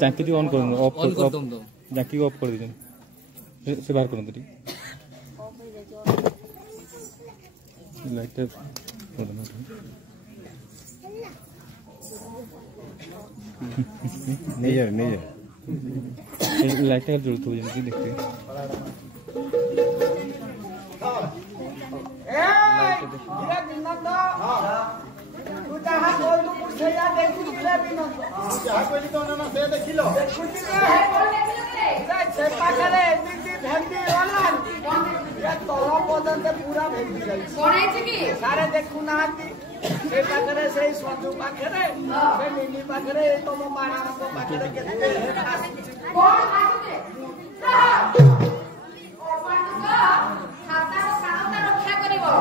जाकी ऑन कर ऑफ कर जाकी ऑफ कर दीजिए से बाहर कर दो लाइट नहीं यार लाइट का जरूरत हो जाएगी देखते तू जहां कोई तो पूछ या देखू ले बिना जहां कोई तो ना से देखिलो देखुती है रे से पाखरे दीदी भेंडी वाला या तोरा पदन से पूरा भेंडी जाई कोन है की सारे देखू नाती से पाखरे से सोजू पाखरे से नीली पाखरे तो मो माना को पाखरे केते कोन आके ओ पंडुका खाता रो कानता रक्षा करिवो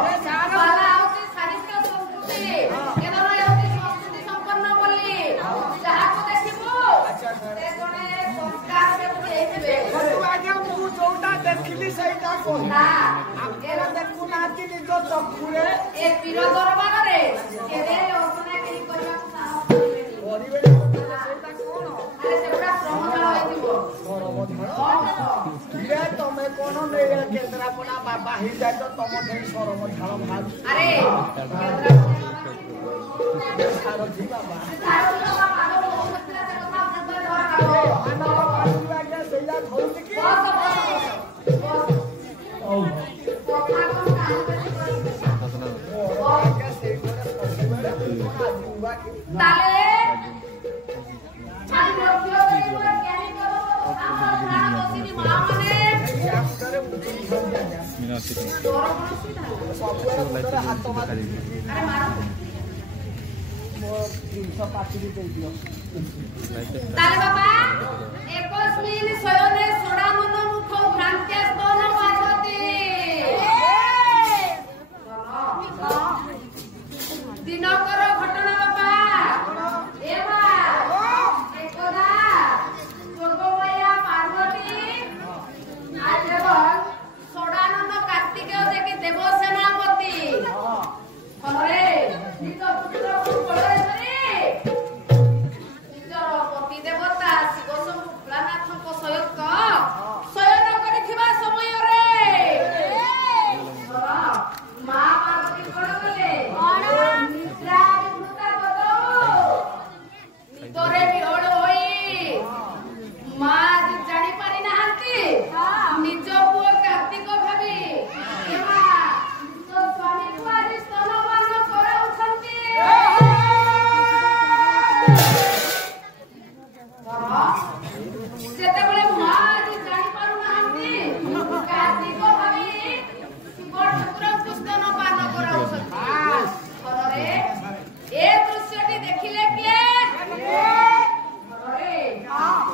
बाला आउती साहित्य संस्कृति देखिली सहीटा कोना एरा देखु नाती निजो चखुरे ए पीर दरबार रे केरे ओसना केही करबा करिवे सहीटा कोन अरे सेटा श्रमदान होइतिबो श्रमदान ये तमे कोनो ने केंद्रापना बाबा ही जाय तो तम ठे श्रमदान भाग अरे केंद्रापना सारथी बाबा सारथी बाबा मसला से কথা বলতে ধরা খাবো আনা আগে সেইটা ধরতে কি ଆସିଛି ଦିନକର ଘଟଣା ବାପା ଏବା ଏକଦା ଯୋଗମୟା ପାର୍ବତୀ ଷୋଡ଼ାନନ କାର୍ତ୍ତିକେୟ ଦେଖି ଦେବସେନାପତି ଫଳରେ ନିଜ ପୁତ୍ରକୁ କୋଳରେ ଧରି ନିଜର ପତି ଦେବତା ଶିବ ଶମ୍ଭୁ ଭୋଳାନାଥଙ୍କ ସହିତ ଶୟନ କରିଥିବା ସମୟରେ ମା ପାର୍ବତୀ କଣ କଲେ ନିଦରେ ବିହଳ ହୋଇ ମା ଜାଣି ପାରି ନାହାନ୍ତି ନିଜ ପୁଅ କାର୍ତ୍ତିକ ଭାବି ନିଜ ସ୍ୱାମୀକୁ ଆଜି ସ୍ତନପାନ କରାଉଛନ୍ତି। ଯେତେବେଳେ ମା ଆଜି ଜାଣି ପାରୁନାହାନ୍ତି କାର୍ତ୍ତିକ ଭାବି ଶିବ ଠାକୁରଙ୍କୁ ସ୍ତନପାନ କରାଉଛନ୍ତି। ଫଳରେ ଏ ଦୃଶ୍ୟଟି ଦେଖିଲେ କିଏ?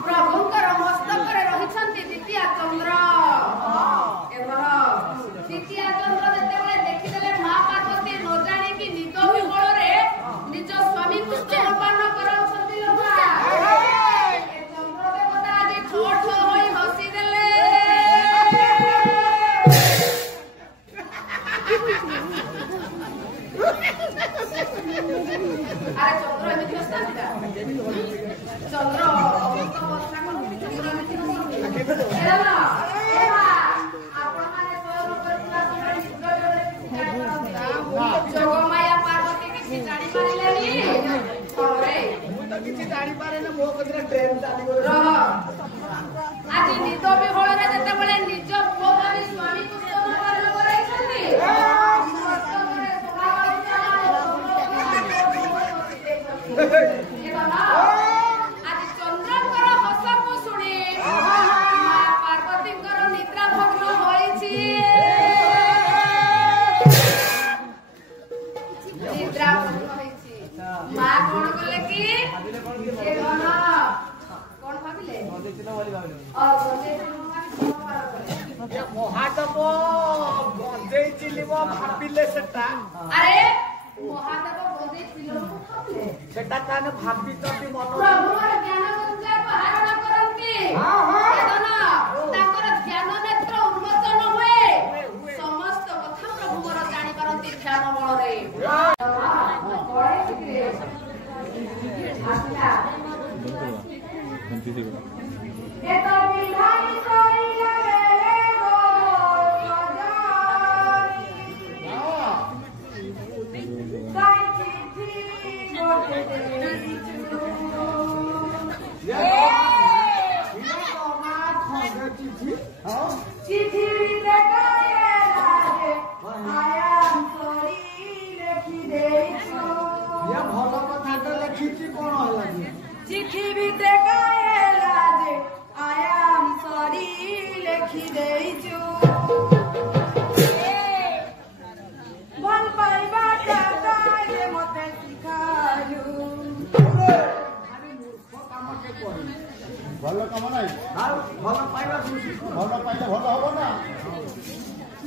ପ୍ରଭୁଙ୍କର ମସ୍ତକରେ ରହିଛନ୍ତି ଦ୍ୱିତୀୟ ଚନ୍ଦ୍ର। ଏବଂ ଦ୍ୱିତୀୟ ଚନ୍ଦ୍ର ଯେତେବେଳେ ଦେଖିଦେଲେ ମା ପାର୍ବତୀ ନ ଜାଣିକି ନିଦ ବିହଳରେ ନିଜ ସ୍ୱାମୀକୁ ସ୍ତନପାନ କରାଉଛନ୍ତି। ଚନ୍ଦ୍ର ଦେବତା ଆଜି ଠୋ ଠୋ ହୋଇ ହସିଦେଲେ। ଆରେ ଚନ୍ଦ୍ର ଏମିତି ହସିଥାନ୍ତି ନା? ଚନ୍ଦ୍ର ଯୋଗମାୟା ପାର୍ବତୀ କିଛି ଜାଣିପାରିଲେନି। କିଛି ଜାଣିପାରେନି ମୋ କତିରେ ଟ୍ରେନ ଚାଲିବ। ଆଜି ନିଦ ବିହଳରେ ଯେତେବେଳେ ନିଜ ପୁଅ ଭାବି ସ୍ୱାମୀକୁ ସ୍ତନପାନ କରାଇଛନ୍ତି ଆଜି ଚନ୍ଦ୍ରଙ୍କର ହସକୁ ଶୁଣି ମା ପାର୍ବତୀଙ୍କର ନିଦ୍ରା ଭଗ୍ନ ହୋଇଛି। ନିଦ୍ରା ଭଗ୍ନ ହୋଇଛି। ମା କଣ କଲେ କି କଣ ଭାବିଲେ? ମହାଦେବ ଗଞ୍ଜେଇ ଚିଲିବ ଭାବିଲେ ସେଟା। ଆରେ ମହାଦେବ ଗଞ୍ଜେଇ ଚିଲିବାକୁ ଭାବିଲେ ସେଟା ତାହେଲେ ଭାବିଛନ୍ତି ମନ। ପ୍ରଭୁଙ୍କର ଜ୍ଞାନ ଚନ୍ଦ୍ରାକୁ ଆହରଣ କରନ୍ତି। ତାଙ୍କର ଧ୍ୟାନ ନେତ୍ର ଉନ୍ମୋଚନ ହୁଏ। ସମସ୍ତ କଥା ପ୍ରଭୁଙ୍କର ଜାଣିପାରନ୍ତି ଧ୍ୟାନ ବଳରେ। ଭଲ କଥାଟା ଲେଖିଛି କଣ ହେଲା? ଚିଠି ଭିତରେ ଗାଏଲା ଯେ ଆୟାମ ସରି ଲେଖି ଦେଇଛୁ। ଭଲ ପାଇବାଟା ଗାଏ ମତେ ଶିଖାଲୁ। ଭଲ କାମ ନାହିଁ। ଭଲ ପାଇବା ଭଲ ପାଇଲେ ଭଲ ହବ ନା।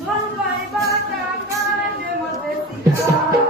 ଭଲ ପାଇବାଟା ଗାଏ ମତେ ଶିଖାଲୁ।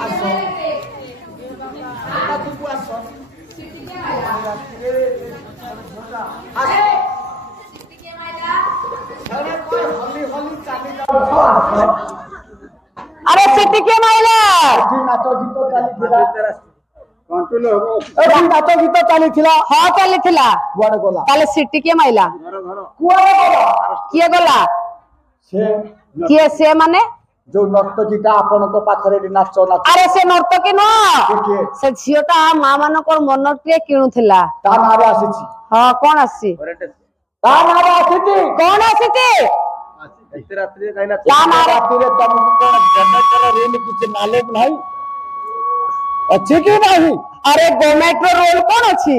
ଆସ ପାଖକୁ ଆସ ହଲି ହଲି ଚାଲି अरे सिटी के माइला नाच गीत ଚାଲିଥିଲା ନାଚ ଗୀତ ଚାଲିଥିଲା हाँ चली थिला କୁଆଡେ ଗଲା काले सिटी के माइला କୁଆଡେ ଗଲା किए गला ସେ किए से माने ଯୋଉ ନର୍ତ୍ତକୀଟା ଆପଣଙ୍କ ପାଖରେ ନାଚ ନାଚ अरे से नर्तकी न କିଏ से झियोटा माँ ମାନଙ୍କର ମନ ଟିକେ କିଣୁଥିଲା ତା ନାଁରେ ଆସିଛି ହଁ କଣ ଆସିଛି ତା ନାଁରେ ଆସିଛି କଣ ଆସିଛି ତା ନାଁ ରାତିରେ ତମକୁ କଣ ଜେନେଟର ରିଲ କିଛି ମାଲୁମ ନାହିଁ ଅଛି କି ନାହିଁ अरे गवर्नमेंट रो रोल कौन अछि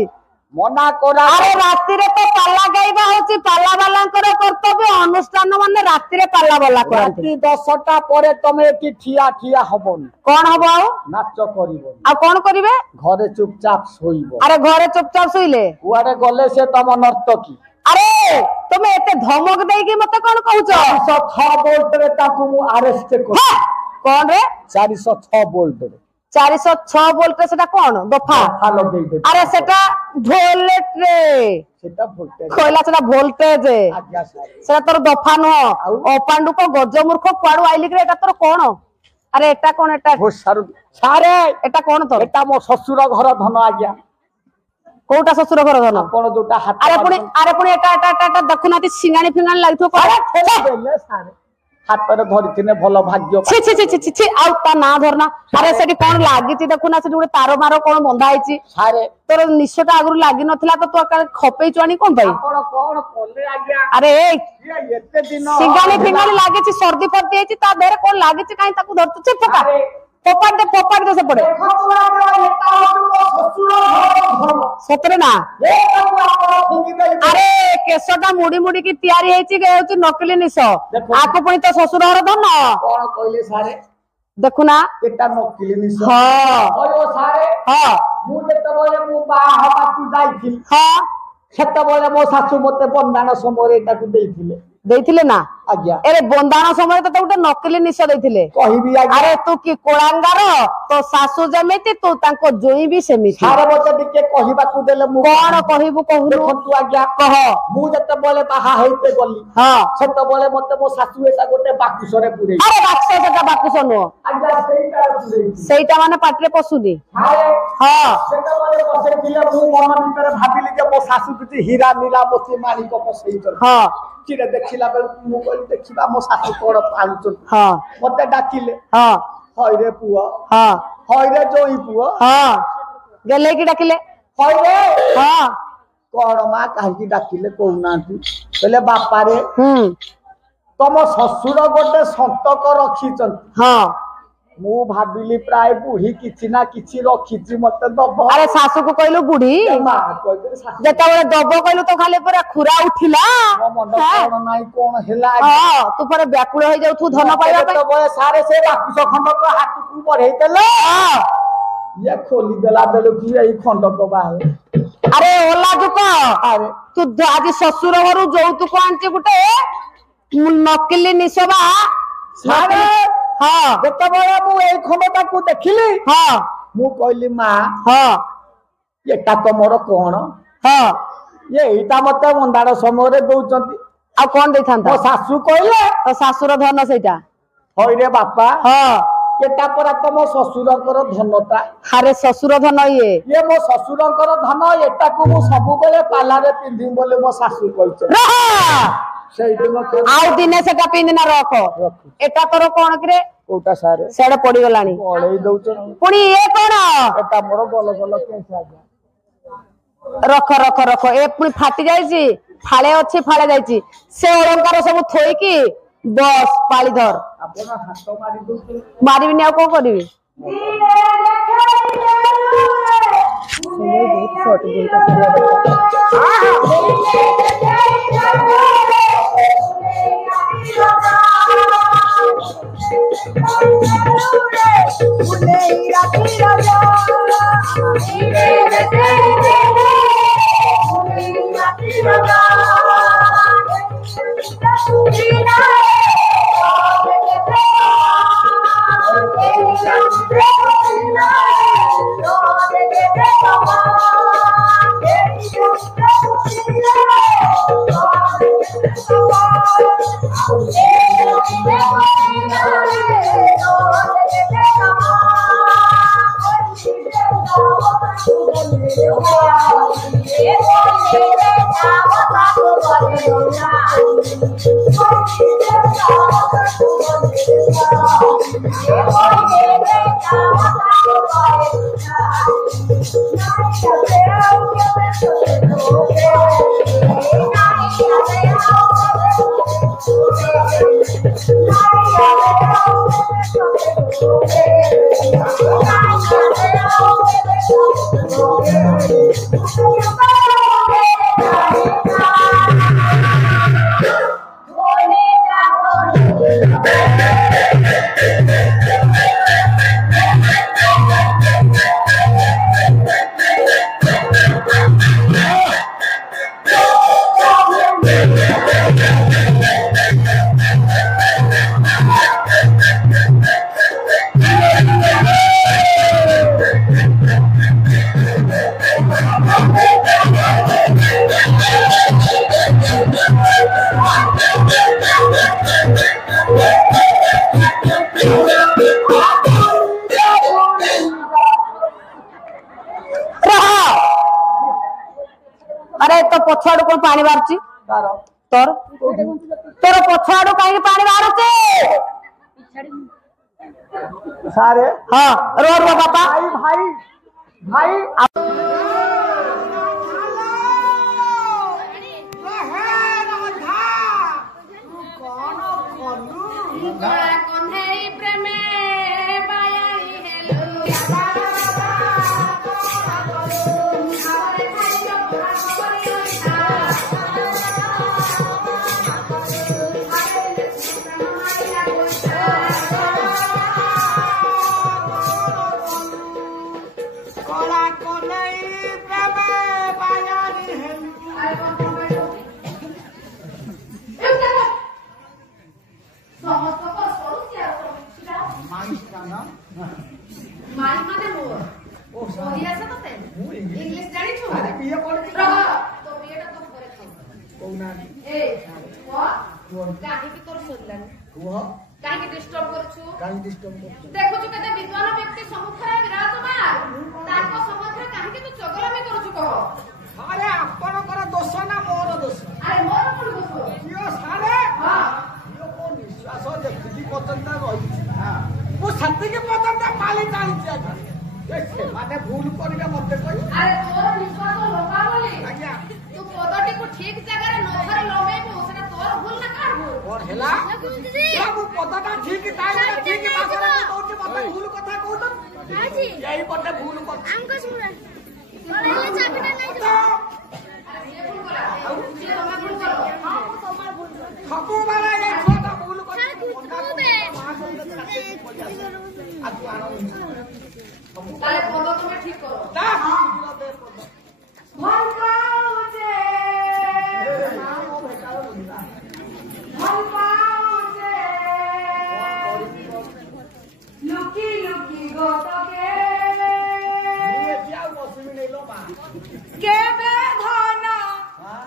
ମନା କରା अरे राति रे तो पाला गाइबा होची पाला वालांकर कर्तव्य अनुष्ठान माने राति रे पाला वाला करती ରାତି 10ଟା ପରେ ତମେ ଏଠି ଠିଆ ଠିଆ ହବନି कौन हबो आउ ନାଚ କରିବନି आ कौन करिवे ଘରେ ଚୁପଚାପ ଶୋଇବ अरे घरे चुपचाप सोइले କୁଆଡେ ଗଲେ ସେ ତମ ନର୍ତ୍ତକୀ अरे तुम एते धमक देई कि मते कौन कहउछ 406 ବୋଲ୍ଟରେ ତାକୁ ମୁଁ ଆରେଷ୍ଟ କଲି कौन रे 406 ବୋଲ୍ଟରେ 406 वोल्ट रे सेटा कौन दफा ହାଲ ଦେଇଦେବି अरे सेटा वोल्ट रे ସେଟା ଭୋଲ୍ଟେଜ कहला सेटा वोल्टेज ଆଜ୍ଞା ସାର୍ सेटा तोर दफा न अपांडु को गजमूर्ख क्वाडू आइली रे एटा तोर कोन अरे एटा कोन एटा ବହୁତ ସାରୁ ସାରେ एटा कोन तोर ଏଟା ମୋ ଶ୍ୱଶୁର ଘର ଧନ ଆଜ୍ଞା कोटा ससुर घर धन ଆପଣ ଯୋଉଟା ହାତ अरे पुणी एटा देखुनाती सिंगाणी फिंगाणी लागथो ଦେଲେ ସାରେ ହାତରେ ଧରିଥିନେ ଭଲ ଭାଗ୍ୟ छी छी छी छी छी आउ ता ना धरना अरे सेठी कोन लागिची देखुना सेठी गुटे तारो मारो कोन बंधा आइची ସାରେ तोर निश्चयता आगु लागी नथिला तो तू खपेई चुआनी कोन भाई ଆପଣ କଣ କଲେ ଆଜ୍ଞା अरे ଏତେ ଦିନ सिंगाणी फिंगाणी लागिची सर्दी फर्दी आइची ता देहरे कोन लागिची काई ताकू धरतु छी फका पोपाड़ दे से पड़े सतरे ना अरे केसटा मुड़ी मुड़ी की तैयारी हेची गेउची नकली निश आको पुणी तो ससुर घर धन କଣ କହିଲେ ସାରେ देखुना ଏଟା ନକିଲି ନିଶ हाँ ଓୟୋ ସାରେ हाँ ମୁଁ ଯେତେବେଳେ ମୁଁ ବାହା ହବାକୁ ଯାଇଥିଲି हाँ ସେତେବେଳେ ମୋ ଶାଶୁ ମତେ ବନ୍ଦାଣ ସମୟରେ ଏଟାକୁ ଦେଇଥିଲେ ଦେଇଥିଲେ ନା ଆଜ୍ଞା अरे बंदाण समय तो गोटे नकली निश ଦେଇଥିଲେ କହିବି ଆଜ୍ଞା अरे तू की कोलांगार तो सासू जेमिति तू तांको जोई भी सेमिति ସାରେ ମତେ ଟିକେ କହିବାକୁ ଦେଲେ ମୁଁ कौन कहबू कहलु ଦେଖନ୍ତୁ ଆଜ୍ଞା कह ମୁଁ ଯେତେବେଳେ ବାହା ହେଇତେ ଗଲି हाँ ସେତେବେଳେ ମତେ ମୋ ଶାଶୁ ଏଟା ଗୋଟେ ବାକୁସରେ ପୁରେଇ अरे बाक्सटा बाकुस नुह ଆଜ୍ଞା ସେଇଟା ପୁରେଇଛି ସେଇଟା ମାନେ ପାଟିରେ ପଶୁନି ସାରେ ହଁ ସେତେବେଳେ ବସେଇଥିଲେ ମୁଁ ମନ ଭିତରେ ଭାବିଲି ଯେ ମୋ ଶାଶୁ କିଛି ହୀରା ନୀଳା ମୋତି ମାଣିକ ପସେଇଛନ୍ତି ହଁ ଚିରେ ଦେଖିଲା ବେଳକୁ ମୁଁ କହିଲି ଦେଖିବା ମୋ ଶାଶୁ କଣ ପାଳୁଛନ୍ତି ହଁ ମତେ ଡାକିଲେ ହଁ ହଇରେ ପୁଅ ହଁ ହଇରେ ଜୋଇ ପୁଅ ହଁ ଗଲେ କି ଡାକିଲେ ହଇରେ ହଁ କଣ ମା କାହିଁକି ଡାକିଲେ କହୁନାହାନ୍ତି କହିଲେ ବାପାରେ ତମ ଶ୍ୱଶୁର ଗୋଟେ ସନ୍ତକ ରଖିଛନ୍ତି ହଁ ମୁଁ ଭାବିଲି ପ୍ରାୟ ବୁଢୀ କିଛି ନା କିଛି ରଖିଛି ମତେ ଦବ अरे सासू को कहलु बुढ़ी ମା କହିଲେ ଶାଶୁ ଯେତେବେଳେ ଦବ କହିଲୁ ତ ଖାଲି ପୁରା ଖୁରା ଉଠିଲା ମୋ ମନ କଣ ନାହିଁ କଣ ହେଲା ହଁ ତୁ ପରେ ବ୍ୟାକୁଳ ହେଇ ଯାଉଥୁ ଧନ ପାଇବା ପାଇଁ ଯେତେବେଳେ ସାରେ ସେ ବାକୁସ ଖଣ୍ଡକ ହାତକୁ ବଢେଇ ଦେଲେ ଇଏ ଖୋଲି ଦେଲା ବେଳକୁ ଏଇ ଖଣ୍ଡକ ବାହାରେ अरे ओला दुक ଆରେ तू आज ଶ୍ୱଶୁର ଘରୁ ଯୌତୁକ ଆଣିଛି ଗୋଟେ ନକଲି ନିଶବା ସାରେ ହଁ ଯେତେବେଳେ ମୁଁ ଏଇ ଖଣ୍ଡଟାକୁ ଦେଖିଲି ହଁ ମୁଁ କହିଲି ମା ହଁ ଏଟା ତମର କଣ ହଁ ଏଇଟା ମତେ ମନ୍ଦାଣ ସମୟରେ ଦଉଛନ୍ତି ଆଉ କଣ ଦେଇଥାନ୍ତା ମୋ ଶାଶୁ କହିଲେ ତ ଶାଶୁର ଧନ ସେଇଟା ହଇରେ ବାପା ହଁ ଏଟା ପରା ତମ ଶ୍ୱଶୁରଙ୍କର ଧନଟା ଆରେ ଶ୍ୱଶୁର ଧନ ଇଏ ଇଏ ମୋ ଶ୍ୱଶୁରଙ୍କର ଧନ ଏଟାକୁ ମୁଁ ସବୁବେଳେ ପାଲାରେ ପିନ୍ଧିବି ବୋଲି ମୋ ଶାଶୁ କହିଛନ୍ତି ରହ ସେଇଦିନ ଆଉ ଦିନେ ସେଟା ପିନ୍ଧିନା ରଖ ଏଟା ତୋର କଣ କିରେ କୋଉଟା ସାରେ ସେଟା ପଡିଗଲାଣି ପଳେଇ ଦଉଛନ୍ତି ପୁଣି ଇଏ କଣ ଏଟା ମୋର ଗଲ ଗଲ କେସ ଆଜ୍ଞା ରଖ ରଖ ରଖ ଏ ପୁଣି ଫାଟି ଯାଇଛି ଫାଳେ ଅଛି ଫାଳେ ଯାଇଛି ସେ ଅଳଙ୍କାର ସବୁ ଥୋଇକି ବସ୍ ପାଳି ଧର ଆପଣ ହାତ ମାରି ଦଉଛନ୍ତି ମାରିବିନି ଆଉ କଣ କରିବି Yeah. अरे तो पछाड़ू कौन पानी बाहर तोर तोर पछाड़ू कहीं पानी बाहर सारे हाँ रो रो बापा भाई भाई देखो केते विद्वान व्यक्ति सम्मुखरे विराजमान ताको सम्मुखरे काहे तू चगलामी करू कह अरे आपनकर दोष ना मोर दोष अरे मोर कोन दोष यो सारे हां यो को निश्वास देखि पतंता रही हां वो सत्य के पतंता पाली टाली छै माने भूल करिया मते कहि अरे तोर विश्वास लोका बोली आज्ञा तू पदटी को ठीक जगह रे नोहर लमेबो सेना तोर भूल ना कर भूल और हेला बाबू पदटा ठीक टाइम ठीक पासरे तोर मते भूल कथा कहू तो हां जी यही पते भूल कर अंकुश मुरा अरे चाबिटा नहीं तो अरे ये भूल करा ये हमें भूल करो हां वो तुम्हार भूल सबू वाला ये छोटा भूल कर ताले पद तुम्हें ठीक करो ता भल पाउजे नाम बेटा बोलना भल पाउजे लुकी लुकी गोतके ये क्या मौसमी नहीं लो बा केबे धन हां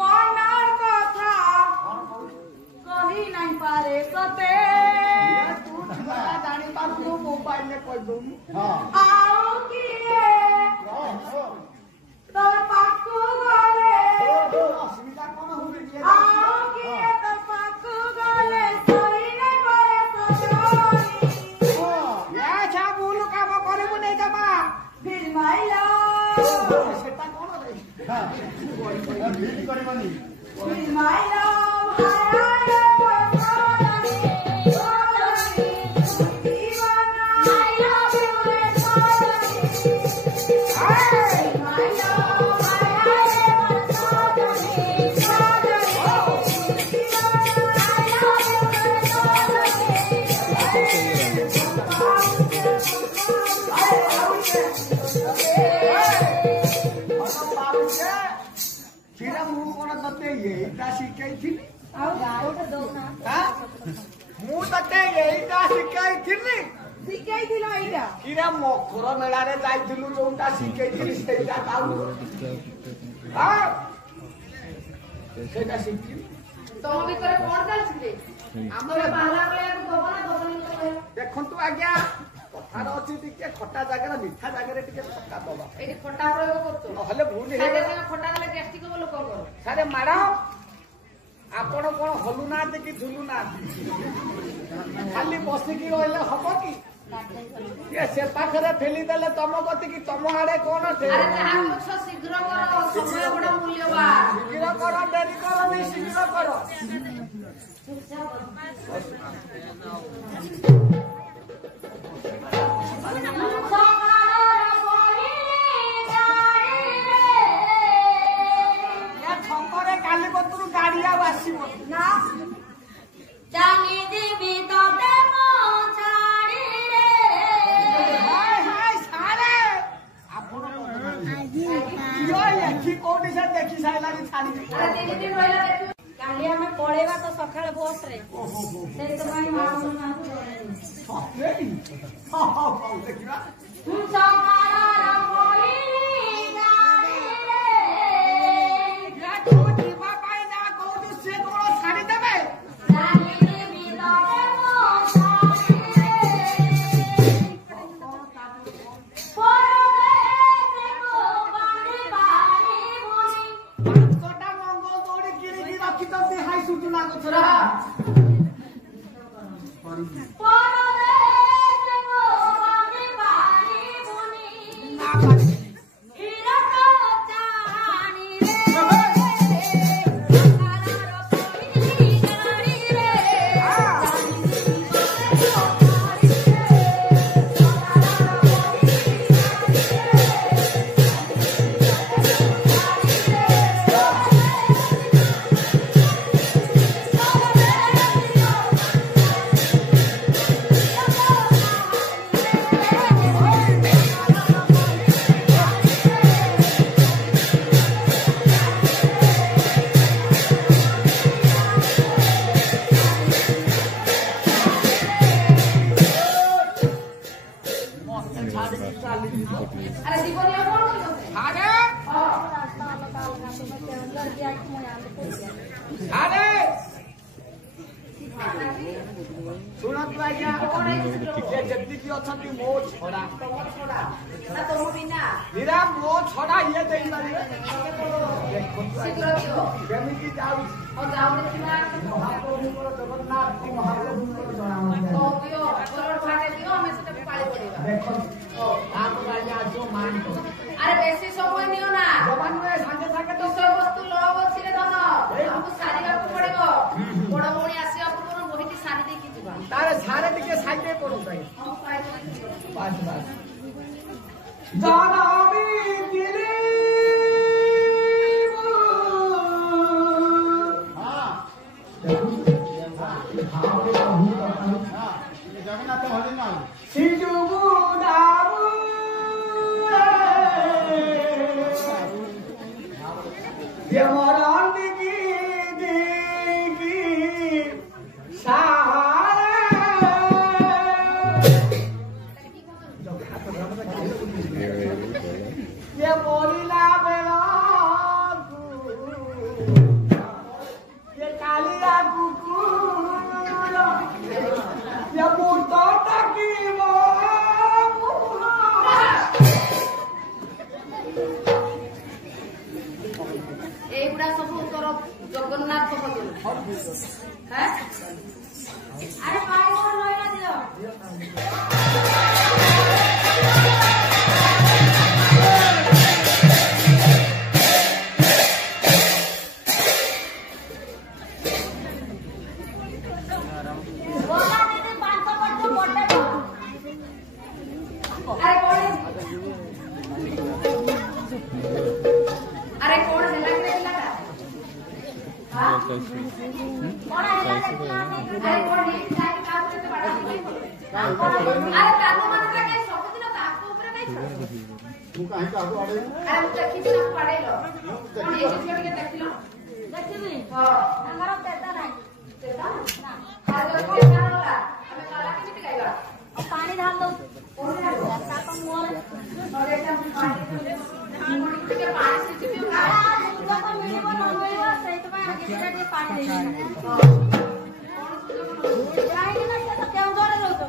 मनार कथा कही नहीं पारे सते तू जानी पारू मोबाइल में कह दूं हां आओ किए तो पाकू गले असुविधा कोन हो गई आओ किए तो पाकू गले सही नहीं पारे सते या छा भूल काम करबो नहीं जमा दिल माइला सेटा कोन रे हां भीड़ करबनी दिल माइला हाय फिरा मु कोन तते एटा शिकाई थी मु तते एटा शिकाई थी शिकाई दिला एटा किरा मखर मेला रे जाइथिलु जोंटा शिकाई थी सेटा काउ हां सेटा शिखी तो भीतर कोन चाल छिले हमरे बाहला रे दोबना दोबनी तो देखंतु आज्ञा कथार अछि टिके खट्टा जागरा मिठा जागरे टिके खट्टा दबा एठी खट्टा प्रयोग करतो नहले भूल हे खादे खट्टा देले गैस्ट्रिक हो लोक को सारे मैडम आपण कोन हलु ना कि झुलु ना खाली बसी की रहले हबो की ये से पाखरे फेली देले तम गति की तम आड़े कोन अरे जहां कुछ शीघ्र करो समय बड़ा मूल्यवान शीघ्र करो देरी करो नहीं शीघ्र करो या छकरे काली बतुरु गाड़ी आ आसीबो ना जानी देवी तो देमो छाड़ी रे हाय हाय सारे आपण यो एखी कोडी से देखि साइलानी छाड़ी अरे दीदी दिन रहला देखि काली हमें पळेबा तो सकाळ बस रे से तो भाई मानु ना छकरे हां देखिबा सकाळ रंगोली गाड़ी रे या कोडी बापाई ना कोडी से कोन छाड़ी देबे जानी देवी तो देमो छाड़ी रे पोरो देखो बाणी बाणी मुनि 500टा मंगल दौड़ी गिरी रखी तो हाई सुटू ना को छोरा पोरो देखो बाणी बाणी मुनि ना बात हीरा तो चाणी रे सकाळ रंगोली गाड़ी रे जानी देवी तो देमो छाड़ी रे सकाळ अरे जीवन ये कोन करतो अरे अरे सुना तो आज्ञा ये जल्दी की अछंती मो छोड़ा ना तो बिना हीरा मो छोड़ा ये देई मारी शीघ्र दियो केमिति जाऊ और जाओ देखिना महाप्रभु जगन्नाथ जी महाप्रभु जनाओ तो दियो करोड़ फाटे दियो हमें से पाली पड़ेगा देखो आप राजा जो मान को अरे बेसी समय नियो ना जवान में संगे संगे तो विषय वस्तु लोभ अछि रे धन हमको सारी आपको पड़ेगा बड़ बड़ी आसी आपको कोनो मोहिती सारी दे की जीवा तारे सारे टिके साइडे पड़ो भाई हम पाई बात बात जानवी दिली जगन्नाथ हरि ना सिजुगु दाऊ ये मरण की सारे ये मोरीला बेला ये कालिया कुकुर ये मूर्तो तकी वो एगुडा सब तोर जगन्नाथ भजन हैं अरे पानी और नइला दियो बोला दीदी 500 पट्टो मोटे को अरे कौन है लग रहा हां कौन है अरे कौन है जाके काम करते बड़ा अरे तातो मन का के सब दिन तातो ऊपर नहीं तू काहे का आगो आड़े अरे मुझे खींच ना पड़े लो ये छोड़ के देख लो देखिबी हां हमारा पेटा नहीं तेरा ना अरे कोई ना होला हमें काला के चिट गाइबा और पानी ढाल दो कौन है तापा मोर और एकदम पानी के पानी से चिट खा दूध तो मिलिबो न होइबो सही तो आगे से पानी देबी हां काहे ना तो केउ जोरे लो तो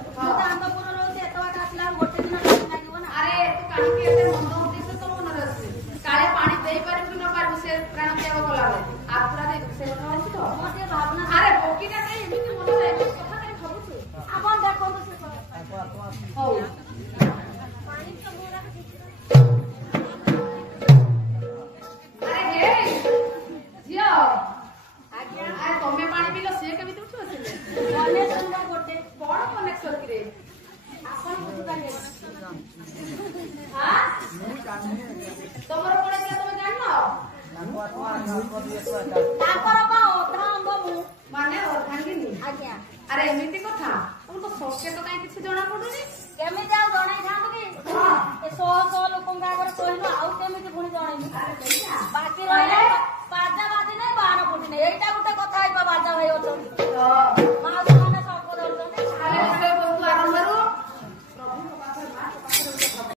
ତମର କଣ କିଏ ତମେ ଜାଣିନ? ତାଙ୍କର ପା ଅଧା ଅଙ୍ଗ ମୁଁ ମାନେ ଅର୍ଦ୍ଧାଙ୍ଗିନୀ। ଆଜ୍ଞା। ଆରେ ଏମିତି କଥା ତମକୁ ତ ସଙ୍କେତ କାହିଁ କିଛି ଜଣା ପଡୁନି? କେମିତି ଆଉ ଜଣେଇଥାନ୍ତୁ କି? ଏ ଶହ ଶହ ଲୋକଙ୍କ ଆଗରେ କହିଲୁ ଆଉ କେମିତି ପୁଣି ଜଣେଇବୁ? ବାକି ରହିଲା ବାଜା ବାଜି ନାହିଁ ବାଣ ଫୁଟି ନାହିଁ। ଏଇଟା ଗୋଟେ କଥା ହେଇପା ବାଜା ଭାଇ ଅଛନ୍ତି।